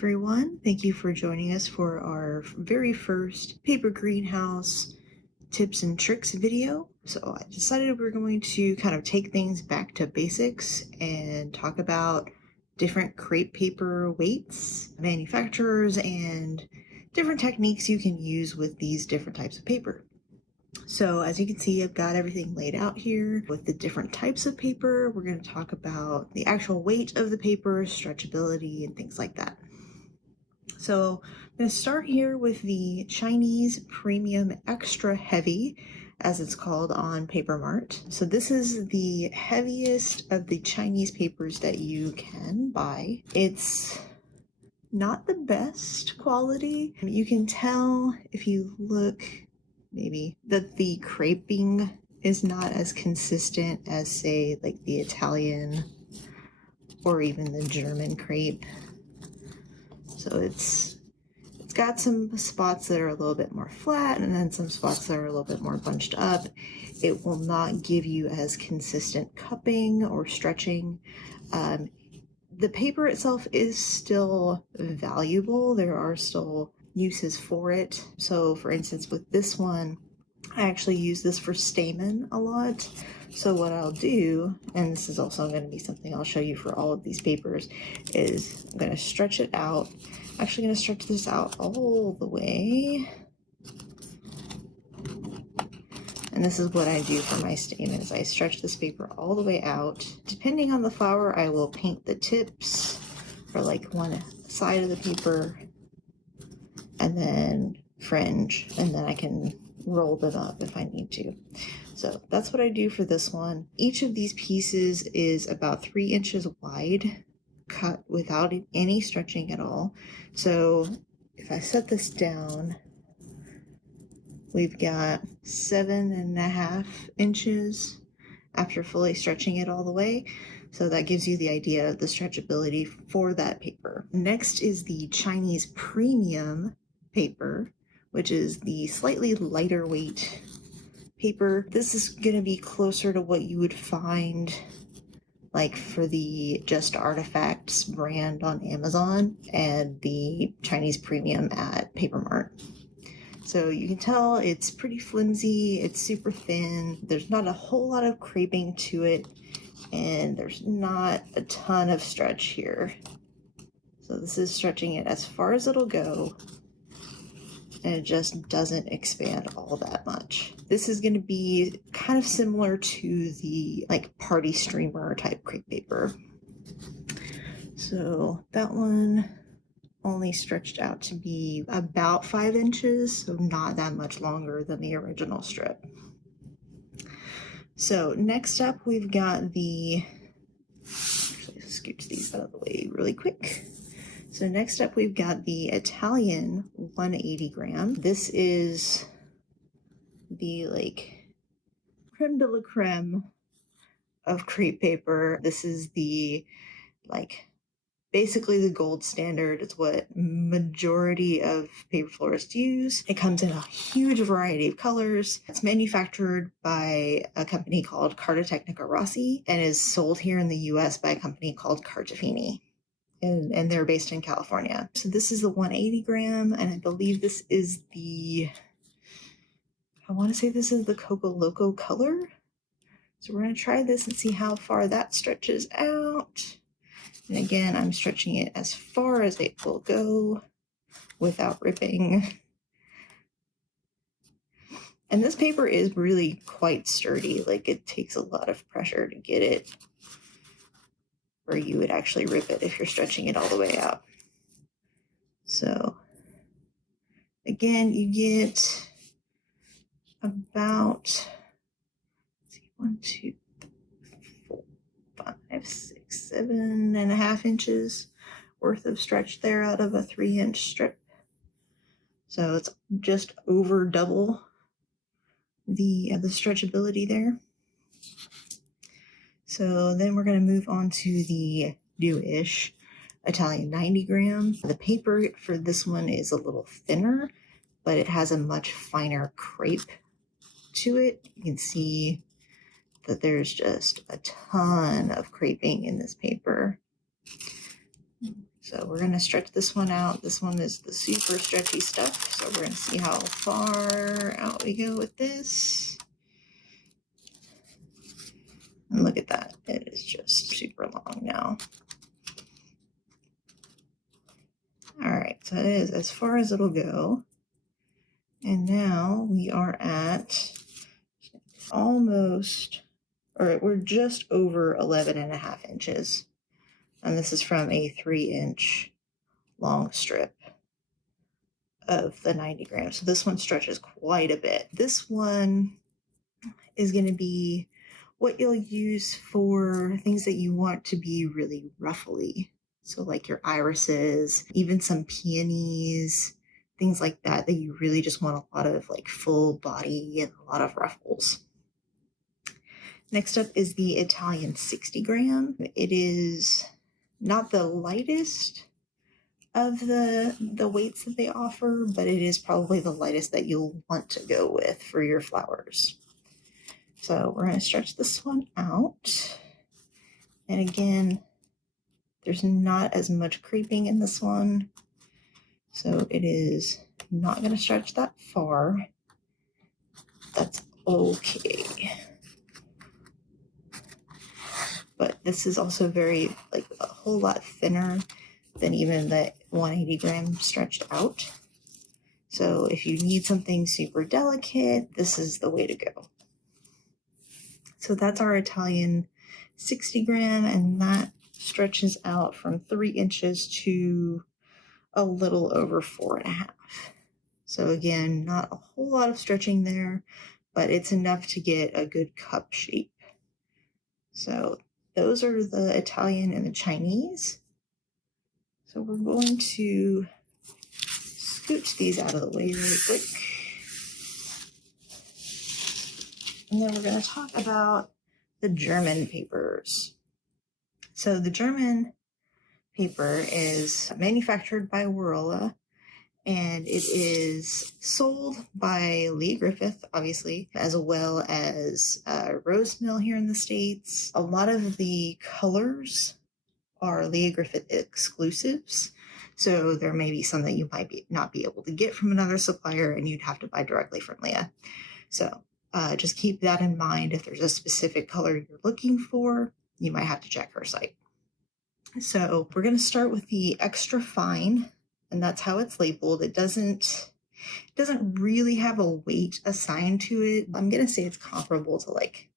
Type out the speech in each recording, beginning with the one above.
everyone. Thank you for joining us for our very first paper greenhouse tips and tricks video. So I decided we're going to kind of take things back to basics and talk about different crepe paper weights, manufacturers, and different techniques you can use with these different types of paper. So as you can see, I've got everything laid out here with the different types of paper. We're going to talk about the actual weight of the paper, stretchability, and things like that. So I'm going to start here with the Chinese Premium Extra Heavy, as it's called on Paper Mart. So this is the heaviest of the Chinese papers that you can buy. It's not the best quality. You can tell if you look maybe that the creping is not as consistent as, say, like the Italian or even the German crepe. So it's got some spots that are a little bit more flat and then some spots that are a little bit more bunched up. It will not give you as consistent cupping or stretching. The paper itself is still valuable. There are still uses for it. So for instance, with this one, I actually use this for stamen a lot. So what I'll do, and this is also going to be something I'll show you for all of these papers, is I'm going to stretch it out. I'm actually going to stretch this out all the way. And this is what I do for my stamens. I stretch this paper all the way out. Depending on the flower, I will paint the tips for like one side of the paper and then fringe, and then I can roll them up if I need to. So that's what I do for this one. Each of these pieces is about 3 inches wide, cut without any stretching at all. So if I set this down, we've got 7.5 inches after fully stretching it all the way. So that gives you the idea of the stretchability for that paper. Next is the Chinese Premium paper, which is the slightly lighter weight paper. This is going to be closer to what you would find like for the Just Artifacts brand on Amazon and the Chinese Premium at Paper Mart. So you can tell it's pretty flimsy, it's super thin, there's not a whole lot of creping to it, and there's not a ton of stretch here. So this is stretching it as far as it'll go, and it just doesn't expand all that much. This is going to be kind of similar to the like party streamer type crepe paper. So that one only stretched out to be about 5 inches, so not that much longer than the original strip. So next up we've got the, actually scooch these out of the way really quick. So next up we've got the Italian 180 gram. This is the like creme de la creme of crepe paper. This is the like basically the gold standard. It's what majority of paper florists use. It comes in a huge variety of colors. It's manufactured by a company called Carta Tecnica Rossi and is sold here in the US by a company called Cartafini. And they're based in California. So this is the 180 gram, and I believe this is the, I want to say this is the Coco Loco color. So we're going to try this and see how far that stretches out. And again, I'm stretching it as far as it will go without ripping. And this paper is really quite sturdy. Like it takes a lot of pressure to get it where you would actually rip it if you're stretching it all the way out. So again, you get about, let's see, 1, 2, 4, 5, 6, 7.5 inches worth of stretch there out of a 3-inch strip. So it's just over double the stretchability there. So then we're going to move on to the Doublet-ish Italian 90 gram. The paper for this one is a little thinner, but it has a much finer crepe to it. You can see that there's just a ton of creping in this paper. So we're going to stretch this one out. This one is the super stretchy stuff. So we're going to see how far out we go with this. And look at that. It is just super long now. All right, so it is as far as it'll go. And now we are at almost, or we're just over 11.5 inches. And this is from a 3-inch long strip of the 90 grams. So this one stretches quite a bit. This one is going to be what you'll use for things that you want to be really ruffly. So like your irises, even some peonies, things like that, that you really just want a lot of like full body and a lot of ruffles. Next up is the Italian 60 gram. It is not the lightest of the weights that they offer, but it is probably the lightest that you'll want to go with for your flowers. So we're going to stretch this one out. And again, there's not as much creeping in this one, so it is not going to stretch that far. That's okay. But this is also very, like, a whole lot thinner than even the 180 gram stretched out. So if you need something super delicate, this is the way to go. So that's our Italian 60 gram, and that stretches out from 3 inches to a little over 4.5. So again, not a whole lot of stretching there, but it's enough to get a good cup shape. So those are the Italian and the Chinese. So we're going to scooch these out of the way really quick. And then we're going to talk about the German papers. So the German paper is manufactured by Whirla, and it is sold by Lee Griffith, obviously, as well as Rose Mill here in the States. A lot of the colors are Lee Griffith exclusives, so there may be some that you might not be able to get from another supplier, and you'd have to buy directly from Leah. So just keep that in mind. If there's a specific color you're looking for, you might have to check her site. So we're going to start with the Extrafine, and that's how it's labeled. It doesn't really have a weight assigned to it. I'm going to say it's comparable to like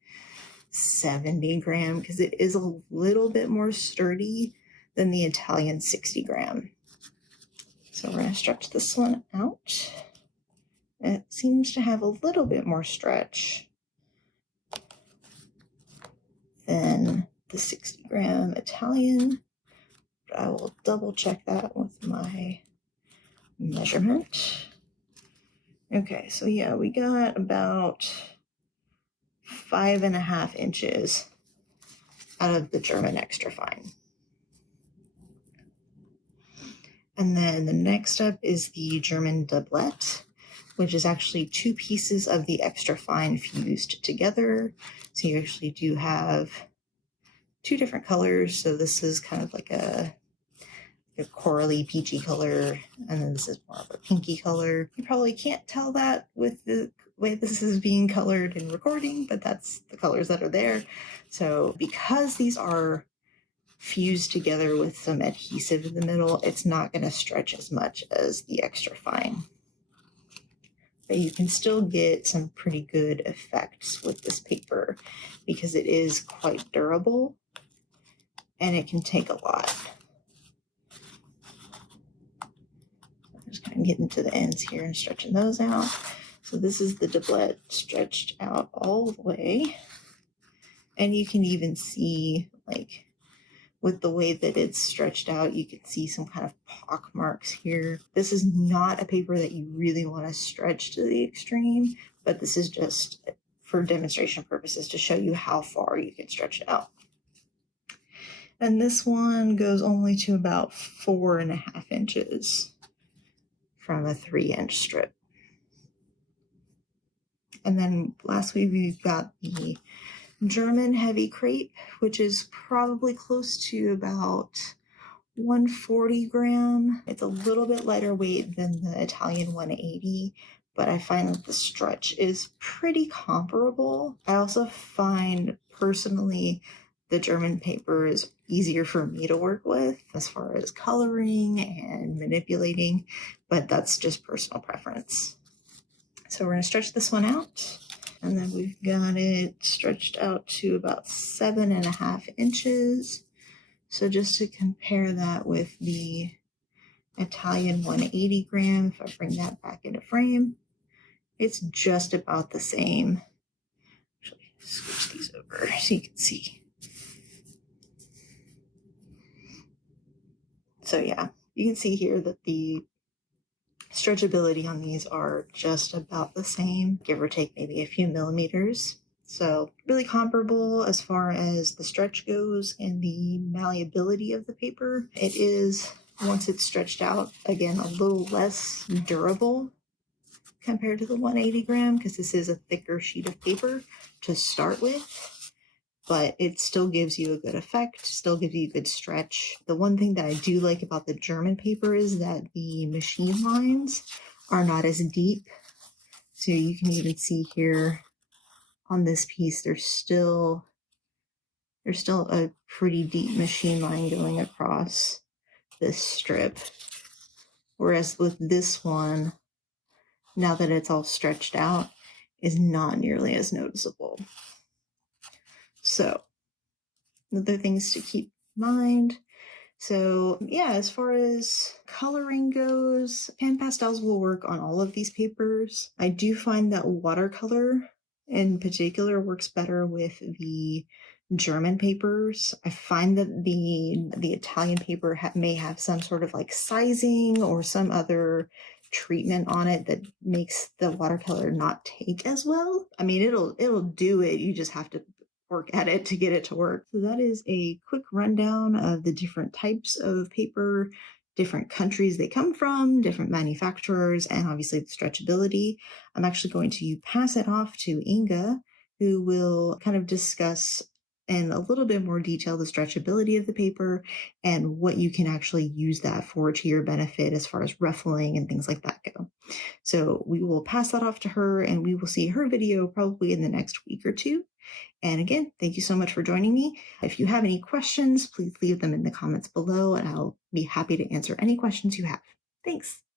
70 gram because it is a little bit more sturdy than the Italian 60 gram. So we're going to stretch this one out. It seems to have a little bit more stretch than the 60 gram Italian, but I will double check that with my measurement. Okay, so yeah, we got about 5.5 inches out of the German Extrafine. And then the next up is the German Doublet, which is actually 2 pieces of the Extrafine fused together. So you actually do have 2 different colors. So this is kind of like a corally peachy color, and then this is more of a pinky color. You probably can't tell that with the way this is being colored in recording, but that's the colors that are there. So because these are fused together with some adhesive in the middle, it's not going to stretch as much as the Extrafine. But you can still get some pretty good effects with this paper because it is quite durable and it can take a lot. I'm just kind of getting to the ends here and stretching those out. So this is the Doublet stretched out all the way. And you can even see, like, with the way that it's stretched out, you can see some kind of pock marks here. This is not a paper that you really want to stretch to the extreme, but this is just for demonstration purposes to show you how far you can stretch it out. And this one goes only to about 4.5 inches from a 3-inch strip. And then lastly, we've got the German heavy crepe, which is probably close to about 140 gram. It's a little bit lighter weight than the Italian 180, but I find that the stretch is pretty comparable. I also find personally the German paper is easier for me to work with as far as coloring and manipulating, but that's just personal preference. So we're going to stretch this one out, and then we've got it stretched out to about 7.5 inches. So just to compare that with the Italian 180 gram, if I bring that back into frame, it's just about the same. Actually, switch these over so you can see. So yeah, you can see here that the stretchability on these are just about the same, give or take maybe a few millimeters. So really comparable as far as the stretch goes and the malleability of the paper. It is, once it's stretched out, again, a little less durable compared to the 180 gram because this is a thicker sheet of paper to start with. But it still gives you a good effect, still gives you a good stretch. The one thing that I do like about the German paper is that the machine lines are not as deep. So you can even see here on this piece, there's still a pretty deep machine line going across this strip. Whereas with this one, now that it's all stretched out, is not nearly as noticeable. So other things to keep in mind. So yeah, as far as coloring goes, pan pastels will work on all of these papers. I do find that watercolor in particular works better with the German papers. I find that the Italian paper may have some sort of like sizing or some other treatment on it that makes the watercolor not take as well. I mean, it'll do it. You just have to work at it to get it to work. So that is a quick rundown of the different types of paper, different countries they come from, different manufacturers, and obviously the stretchability. I'm actually going to pass it off to Inga, who will kind of discuss in a little bit more detail the stretchability of the paper and what you can actually use that for to your benefit as far as ruffling and things like that go. So we will pass that off to her, and we will see her video probably in the next week or two. And again, thank you so much for joining me. If you have any questions, please leave them in the comments below, and I'll be happy to answer any questions you have. Thanks.